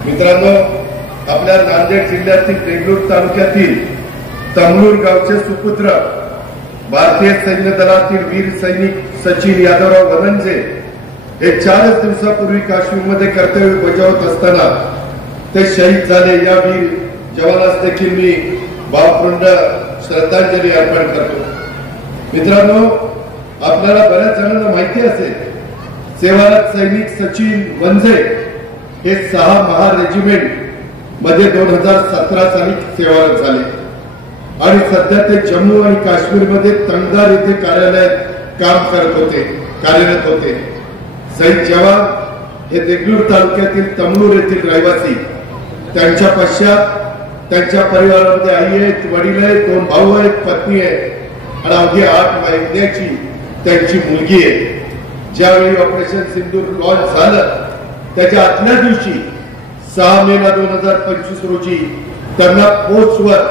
मित्रांनो, आपल्या नांदेड जिल्ह्यातील देगलूर तालुक्यातील तमलूर गावचे सुपुत्र भारतीय सैन्य दलातील वीर सैनिक सचिन यादवराव वनंजे हे 4 दिवसापूर्वी काश्मीरमध्ये कर्तव्य बजावत असताना ते शहीद झाले। या वीर जवानास देखील मी भावपूर्ण श्रद्धांजली अर्पण करतो। मित्रांनो, आपल्याला बऱ्याच जणांना माहिती असेल, सेवारत सैनिक सचिन वनजे हे 6 महार रेजिमेंट मध्ये 2017 साली सेवारत झाले आणि सध्या ते जम्मू आणि काश्मीर मध्ये तंगदार येथे कार्यालयात काम कार्यरत होते। शहीद जवान हे देगलूर तालुक्यातील तमलूर येथील रहिवासी। त्यांच्या पश्चात त्यांच्या परिवारामध्ये आई आहेत, वडील आहेत, 2 भाऊ आहेत, पत्नी आहे आणि अवघी 8 महिन्याची त्यांची मुलगी आहे। ज्यावेळी ऑपरेशन सिंदूर लॉन्च झालं त्याच्या आदल्या दिवशी 6 मे 2025 रोजी त्यांना पोस्टवर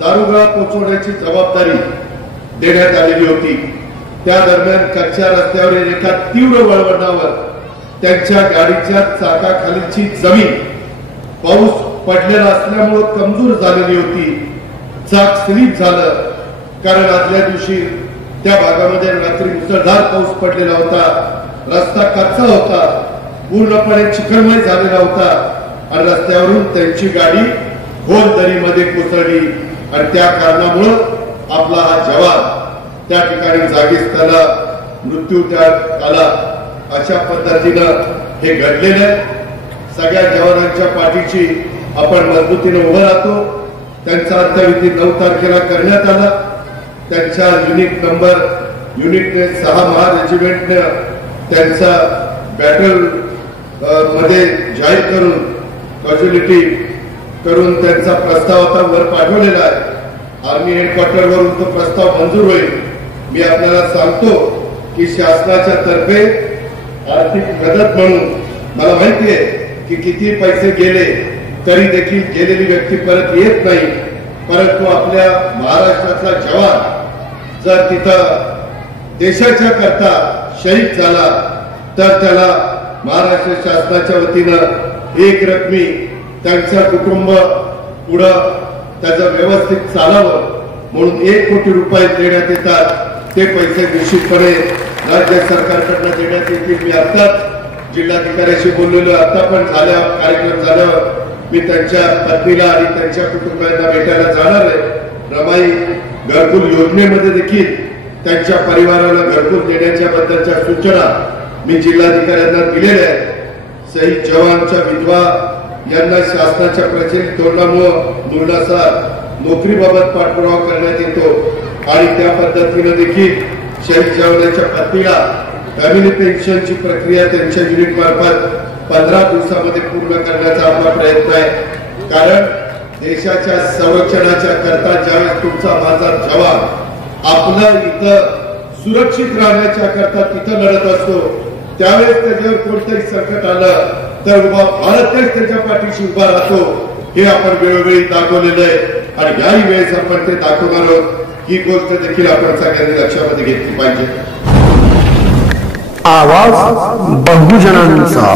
दारुगोळा पोहोचवण्याची जबाबदारी देण्यात आलेली होती। त्या दरम्यान कच्च्या रस्त्यावरील एका तीव्र वळवणावर त्यांच्या गाडीच्या चाकाखालीची जमीन पाऊस पडलेला असल्यामुळे कमजोर झालेली होती। चाक स्लिप झालं, कारण आदल्या दिवशी त्या भागामध्ये रात्री मुसळधार पाऊस पडलेला होता। रस्ता कच्चा होता, पूर्णपणे चिखलमय झालेला होता आणि रस्त्यावरून त्यांची गाडी खोल दरीमध्ये कोसळली आणि त्या कारणामुळे आपला हा जवान त्या ठिकाणी जागीच त्याला मृत्यू आला। अशा पद्धतीनं हे घडलेलं आहे। सगळ्या जवानांच्या पाठीशी आपण मजबूतीने उभं राहतो। त्यांचा अंत्यविधी 9 तारखेला करण्यात आला। त्यांच्या युनिटने 6 महार रेजिमेंटने त्यांचा बॅटल मध्ये जाहीर करून कॅज्युअलिटी करून त्यांचा प्रस्ताव आता वर पाठवलेला आहे। आर्मी हेडक्वार्टरवरून तो प्रस्ताव मंजूर होईल। मी आपल्याला सांगतो की शासनाच्या तर्फे आर्थिक मदत म्हणून मला माहिती आहे की किती पैसे गेले तरी देखील गेलेली व्यक्ती परत येत नाही, परंतु आपल्या महाराष्ट्राचा जवान जर तिथं देशाच्या करता शहीद झाला तर त्याला महाराष्ट्र शासनाच्या वतीनं एक रकमी त्यांच्या कुटुंब पुढं त्याचं व्यवस्थित चालावं म्हणून 1 कोटी रुपये देण्यात येतात। ते पैसे निश्चितपणे राज्य सरकारकडून देण्यात येतील। मी आताच जिल्हाधिकाऱ्याशी बोललेलो, आता पण कार्यक्रम झाल्यावर मी त्यांच्या पत्नीला आणि त्यांच्या कुटुंबियांना भेटायला जाणार आहे। रमाई घरकुल योजनेमध्ये देखील त्यांच्या परिवाराला घरकुल देण्याच्या बद्दलच्या सूचना मी जिल्हाधिकाऱ्यांना दिलेल्या आहेत। शहीद जवानच्या विधवा यांना शासनाच्या प्रचलित धोरणानुसार नोकरीबाबत पाठपुरावा करण्यात येतो आणि त्या पद्धतीने देखील शहीद जवानाच्या पत्नीला फॅमिली पेन्शनची प्रक्रिया त्यांच्या युनिट मार्फत 15 दिवसामध्ये पूर्ण करण्याचा आपला प्रयत्न आहे। कारण देशाच्या संरक्षणाच्या करता ज्यावेळेस तुमचा माझा जवान आपलं इथं सुरक्षित राहण्याच्या करता तिथं लढत असतो, त्यावेळेस त्याच्यावर कोणतंही संकट आलं तर भारत देश त्याच्या पाठीशी उभा राहतो। हे आपण वेळोवेळी दाखवलेलं आहे आणि याही वेळेस आपण ते दाखवणार आहोत। ही गोष्ट देखील आपण सगळ्यांनी लक्षामध्ये घेतली पाहिजे। आवाज बहुजनांचा।